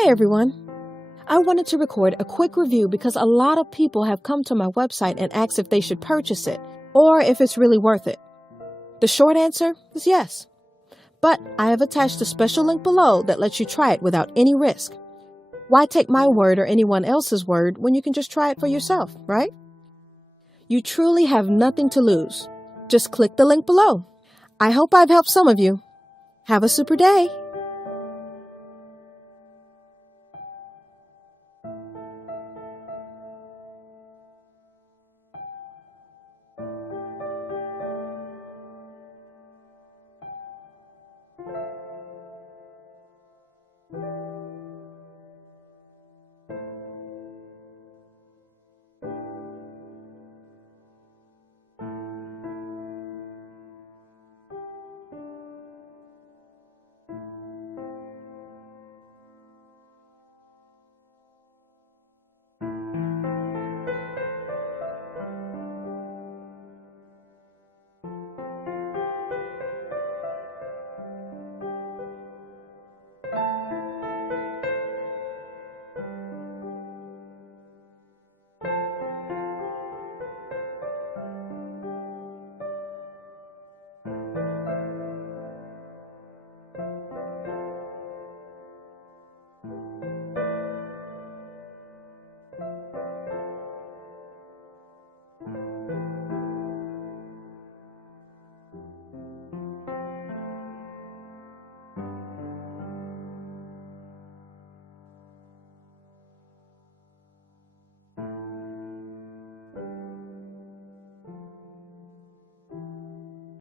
Hey everyone! I wanted to record a quick review because a lot of people have come to my website and asked if they should purchase it or if it's really worth it. The short answer is yes. But I have attached a special link below that lets you try it without any risk. Why take my word or anyone else's word when you can just try it for yourself, right? You truly have nothing to lose. Just click the link below. I hope I've helped some of you. Have a super day!